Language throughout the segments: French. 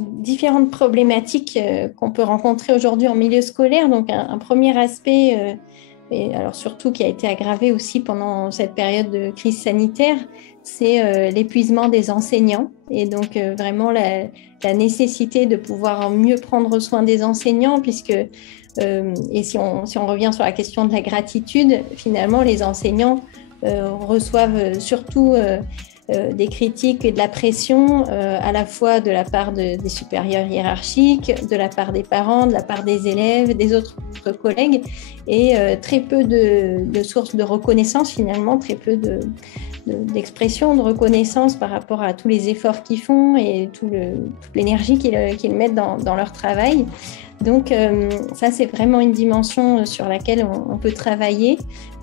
Différentes problématiques qu'on peut rencontrer aujourd'hui en milieu scolaire. Donc, un premier aspect, et alors surtout qui a été aggravé aussi pendant cette période de crise sanitaire, c'est l'épuisement des enseignants. Et donc, vraiment la nécessité de pouvoir mieux prendre soin des enseignants, puisque, et si on revient sur la question de la gratitude, finalement, les enseignants reçoivent surtout des critiques et de la pression à la fois de la part des supérieurs hiérarchiques, de la part des parents, de la part des élèves, des autres collègues, et très peu de sources de reconnaissance finalement, très peu d'expression de reconnaissance par rapport à tous les efforts qu'ils font et toute l'énergie qu'ils mettent dans leur travail. Donc ça, c'est vraiment une dimension sur laquelle on peut travailler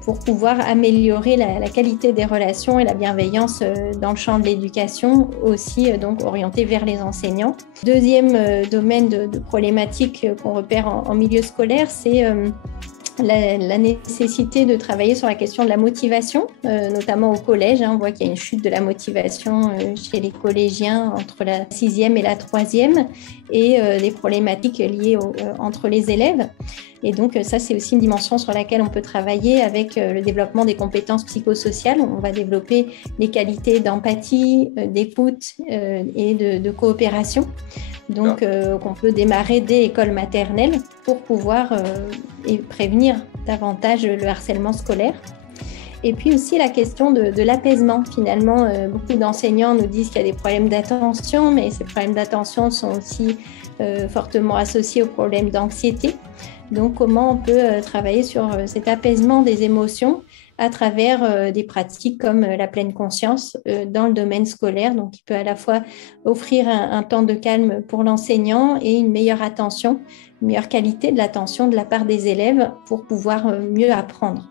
pour pouvoir améliorer la qualité des relations et la bienveillance dans le champ de l'éducation, aussi donc orienté vers les enseignants. Deuxième domaine de problématique qu'on repère en milieu scolaire, c'est la nécessité de travailler sur la question de la motivation, notamment au collège. On voit qu'il y a une chute de la motivation chez les collégiens entre la 6e et la 3e, et des problématiques liées entre les élèves. Et donc ça, c'est aussi une dimension sur laquelle on peut travailler avec le développement des compétences psychosociales. On va développer les qualités d'empathie, d'écoute et de coopération. Donc, qu'on peut démarrer dès l'école maternelle pour pouvoir prévenir davantage le harcèlement scolaire. Et puis aussi la question de l'apaisement. Finalement, beaucoup d'enseignants nous disent qu'il y a des problèmes d'attention, mais ces problèmes d'attention sont aussi fortement associés aux problèmes d'anxiété. Donc, comment on peut travailler sur cet apaisement des émotions à travers des pratiques comme la pleine conscience dans le domaine scolaire, donc qui peut à la fois offrir un temps de calme pour l'enseignant et une meilleure attention, une meilleure qualité de l'attention de la part des élèves pour pouvoir mieux apprendre.